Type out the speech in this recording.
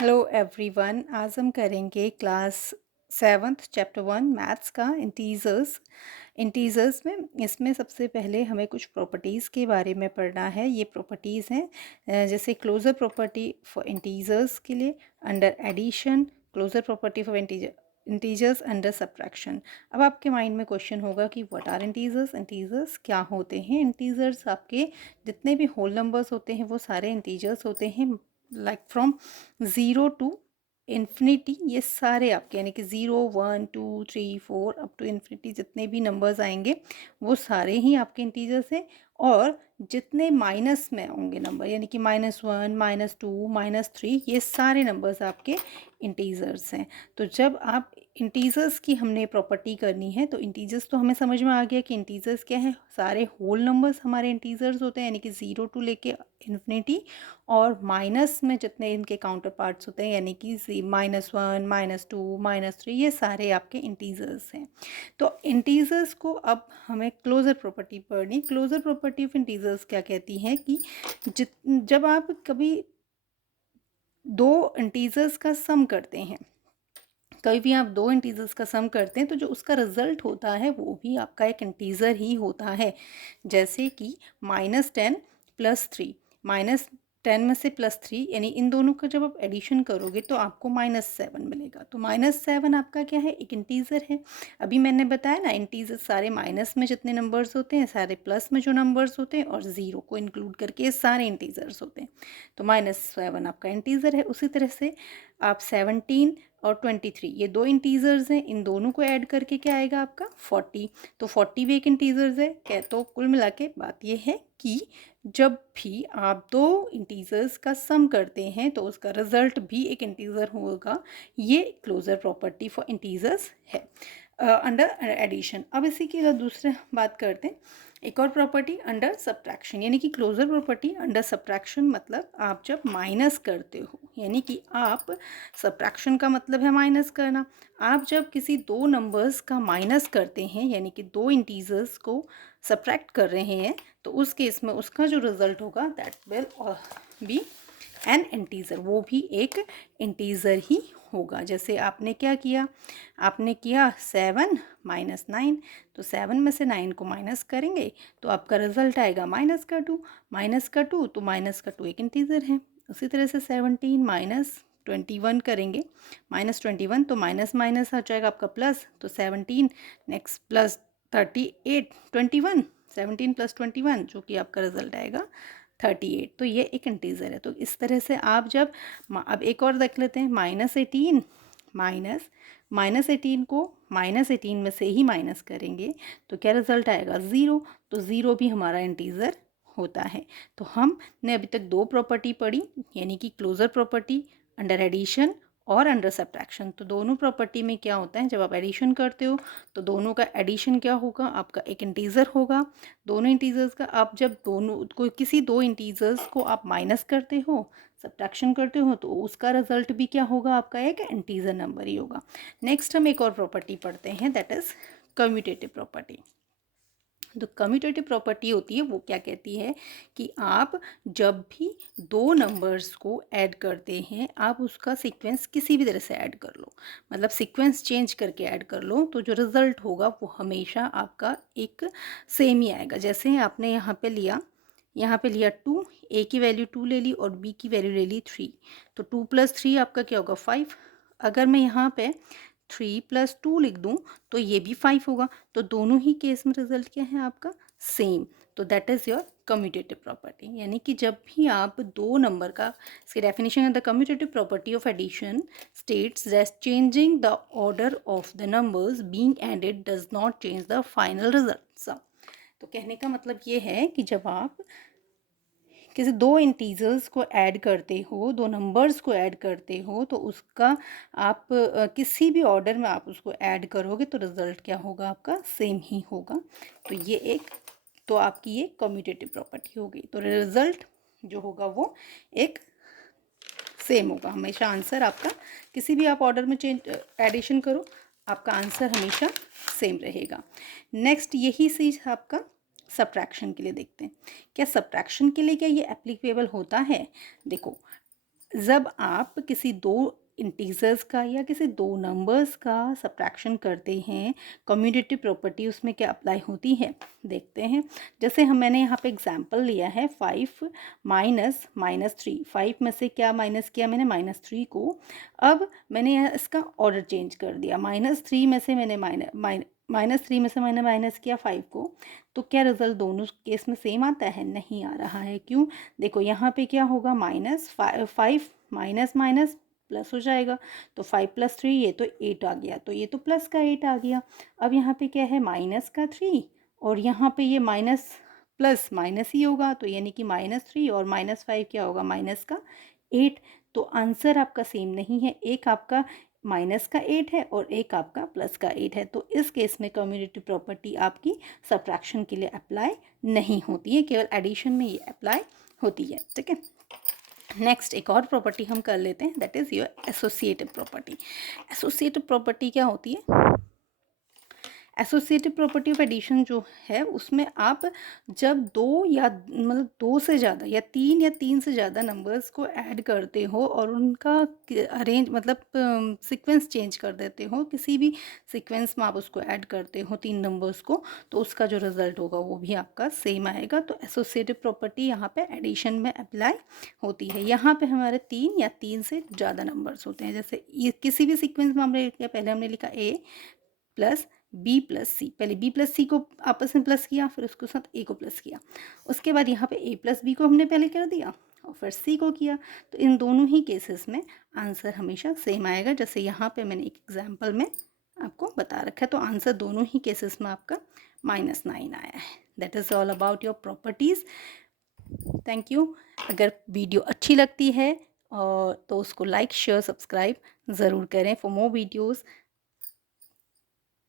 Hello everyone. आज हम करेंगे क्लास सेवन्थ चैप्टर 1 मैथ्स का इंटीजर्स में। इसमें सबसे पहले हमें कुछ प्रॉपर्टीज़ के बारे में पढ़ना है। ये प्रॉपर्टीज़ हैं जैसे क्लोजर प्रॉपर्टी फॉर इंटीजर्स के लिए under addition, closure property for integers under subtraction. अब आपके माइंड में क्वेश्चन होगा कि व्हाट आर इंटीजर्स, इंटीजर्स क्या होते हैं। इंटीजर्स आपके जितने भी होल नंबर्स होते हैं वो सारे इंटीजर्स होते हैं, like from zero to infinity. ये सारे आपके यानी कि 0 1 2 3 4 अप टू इन्फिनिटी जितने भी नंबर्स आएंगे वो सारे ही आपके इंटीजर्स हैं। और जितने माइनस में होंगे नंबर यानी कि -1 -2 -3 ये सारे नंबर्स आपके इंटीजर्स हैं। तो जब आप इंटीजर्स की हमने प्रॉपर्टी करनी है तो इंटीजर्स तो हमें समझ में आ गया कि इंटीजर्स क्या है, सारे होल नंबर्स हमारे इंटीजर्स होते हैं यानी कि 0 टू लेके इन्फिनिटी। और माइनस में जितने इनके काउंटर पार्ट्स होते हैं यानी कि -1 -2 -3 ये सारे आपके इंटीजर्स हैं। तो इंटीजर्स को अब हमें क्लोजर प्रॉपर्टी पढ़नी। क्लोजर प्रॉपर्टी ऑफ इंटीजर्स क्या कहती है कि जब आप कभी दो इंटीजर्स का सम करते हैं, कभी भी आप दो इंटीजर्स का सम करते हैं तो जो उसका रिजल्ट होता है वो भी आपका एक इंटीजर ही होता है। जैसे कि -10 + 3, -10 में से +3 यानी इन दोनों का जब आप एडिशन करोगे तो आपको -7 मिलेगा। तो -7 आपका क्या है, एक इंटीजर है। अभी मैंने बताया ना, इंटीजर सारे माइनस में जितने नंबर्स होते हैं, सारे प्लस में जो नंबर्स होते हैं और ज़ीरो को इंक्लूड करके ये सारे इंटीजर्स होते हैं। तो -7 आपका इंटीजर है। उसी तरह से आप 17 और 23 ये दो इंटीजर्स हैं, इन दोनों को ऐड करके क्या आएगा आपका 40। तो 40 भी एक इंटीजर्स है क्या। तो कुल मिला के बात ये है कि जब भी आप दो इंटीजर्स का सम करते हैं तो उसका रिजल्ट भी एक इंटीजर होगा। ये क्लोजर प्रॉपर्टी फॉर इंटीजर्स है अंडर एडिशन। अब इसी की दूसरे बात करते हैं, एक और प्रॉपर्टी अंडर सब्ट्रैक्शन यानी कि क्लोजर प्रॉपर्टी अंडर सब्ट्रैक्शन। मतलब आप जब माइनस करते हो यानी कि आप, सब्ट्रैक्शन का मतलब है माइनस करना। आप जब किसी दो नंबर्स का माइनस करते हैं यानी कि दो इंटीजर्स को सब्ट्रैक्ट कर रहे हैं तो उस केस में उसका जो रिजल्ट होगा that will be N integer, वो भी एक इंटीजर ही होगा। जैसे आपने क्या किया, आपने किया 7 - 9, तो 7 में से 9 को माइनस करेंगे तो आपका रिजल्ट आएगा -2, -2 तो -2 एक इंटीजर है। उसी तरह से 17 - 21 करेंगे, -21 तो माइनस माइनस आ जाएगा आपका प्लस, तो 17 नेक्स्ट प्लस 38 21, 17 + 21 जो कि आपका रिजल्ट आएगा 38। तो ये एक इंटीजर है। तो इस तरह से आप जब अब एक और देख लेते हैं, -18 -18 को -18 में से ही माइनस करेंगे तो क्या रिजल्ट आएगा 0। तो 0 भी हमारा इंटीजर होता है। तो हमने अभी तक दो प्रॉपर्टी पढ़ी यानी कि क्लोजर प्रॉपर्टी अंडर एडिशन और अंडर सब्ट्रैक्शन। तो दोनों प्रॉपर्टी में क्या होता है, जब आप एडिशन करते हो तो दोनों का एडिशन क्या होगा, आपका एक इंटीजर होगा। दोनों इंटीजर्स का आप जब दोनों को किसी दो इंटीजर्स को आप माइनस करते हो, सब्ट्रैक्शन करते हो, तो उसका रिजल्ट भी क्या होगा, आपका एक इंटीजर नंबर ही होगा। नेक्स्ट हम एक और प्रॉपर्टी पढ़ते हैं, दैट इज कम्यूटेटिव प्रॉपर्टी। तो कम्यूटेटिव प्रॉपर्टी होती है, वो क्या कहती है कि आप जब भी दो नंबर्स को ऐड करते हैं, आप उसका सीक्वेंस किसी भी तरह से ऐड कर लो, मतलब सीक्वेंस चेंज करके ऐड कर लो, तो जो रिज़ल्ट होगा वो हमेशा आपका एक सेम ही आएगा। जैसे आपने यहाँ पे लिया 2, ए की वैल्यू 2 ले ली और बी की वैल्यू ले ली 3, तो 2 + 3 आपका क्या होगा 5। अगर मैं यहाँ पे 3 + 2 लिख दूँ तो ये भी 5 होगा। तो दोनों ही केस में रिजल्ट क्या है आपका सेम। तो that is your commutative property. यानी कि जब भी आप दो नंबर का, इसकी डेफिनेशन है, the commutative property of addition states that changing the order of the numbers being added does not change the final result. तो कहने का मतलब ये है कि जब आप किसी दो इंटीजर्स को ऐड करते हो, दो नंबर्स को ऐड करते हो, तो उसका आप किसी भी ऑर्डर में आप उसको ऐड करोगे तो रिज़ल्ट क्या होगा, आपका सेम ही होगा। तो ये एक, तो आपकी ये कम्यूटेटिव प्रॉपर्टी होगी। तो रिज़ल्ट जो होगा वो एक सेम होगा हमेशा। आंसर आपका किसी भी आप ऑर्डर में चेंज एडिशन करो, आपका आंसर हमेशा सेम रहेगा। नेक्स्ट यही चीज़ आपका सब्ट्रैक्शन के लिए देखते हैं। क्या सब्ट्रैक्शन के लिए क्या ये एप्लीकेबल होता है। देखो, जब आप किसी दो इंटीजर्स का या किसी दो नंबर्स का सब्ट्रैक्शन करते हैं, कम्यूटेटिव प्रॉपर्टी उसमें क्या अप्लाई होती है, देखते हैं। जैसे मैंने यहाँ पे एग्जांपल लिया है 5 माइनस -3। 5 में से क्या माइनस किया मैंने, -3 को। अब मैंने इसका ऑर्डर चेंज कर दिया, -3 में से मैंने -3 में से मैंने माइनस किया 5 को। तो क्या रिजल्ट दोनों केस में सेम आता है? नहीं आ रहा है। क्यों? देखो यहाँ पे क्या होगा, -5 माइनस माइनस प्लस हो जाएगा। तो 5 + 3 ये तो 8 आ गया, तो ये तो प्लस का 8 आ गया। अब यहाँ पे क्या है, माइनस का 3, और यहाँ पे ये माइनस प्लस माइनस ही होगा, तो यानी कि -3 और -5 क्या होगा, माइनस का 8। तो आंसर आपका सेम नहीं है, एक आपका माइनस का 8 है और एक आपका प्लस का 8 है। तो इस केस में कम्यूटेटिव प्रॉपर्टी आपकी सब्ट्रैक्शन के लिए अप्लाई नहीं होती है, केवल एडिशन में ये अप्लाई होती है। ठीक है, नेक्स्ट एक और प्रॉपर्टी हम कर लेते हैं, that is your associative property. Associative property क्या होती है? एसोसिएटिव प्रॉपर्टी ऑफ एडिशन जो है उसमें आप जब दो या मतलब दो से ज़्यादा या तीन से ज़्यादा नंबर्स को ऐड करते हो और उनका अरेंज मतलब सीक्वेंस चेंज कर देते हो, किसी भी सीक्वेंस में आप उसको ऐड करते हो तीन नंबर्स को, तो उसका जो रिजल्ट होगा वो भी आपका सेम आएगा। तो एसोसिएटिव प्रॉपर्टी यहाँ पे एडिशन में अप्लाई होती है। यहाँ पे हमारे तीन या तीन से ज़्यादा नंबर्स होते हैं। जैसे ये किसी भी सीक्वेंस में हमने लिखा, पहले हमने लिखा ए प्लस बी प्लस सी, पहले बी प्लस सी को आपस में प्लस किया, फिर उसके साथ ए को प्लस किया। उसके बाद यहाँ पे ए प्लस बी को हमने पहले कर दिया और फिर सी को किया। तो इन दोनों ही केसेस में आंसर हमेशा सेम आएगा। जैसे यहाँ पे मैंने एक एग्जांपल में आपको बता रखा है, तो आंसर दोनों ही केसेस में आपका -9 आया है। That is all about your properties. Thank you. अगर वीडियो अच्छी लगती है और तो उसको लाइक शेयर सब्सक्राइब ज़रूर करें फॉर मोर वीडियोज़।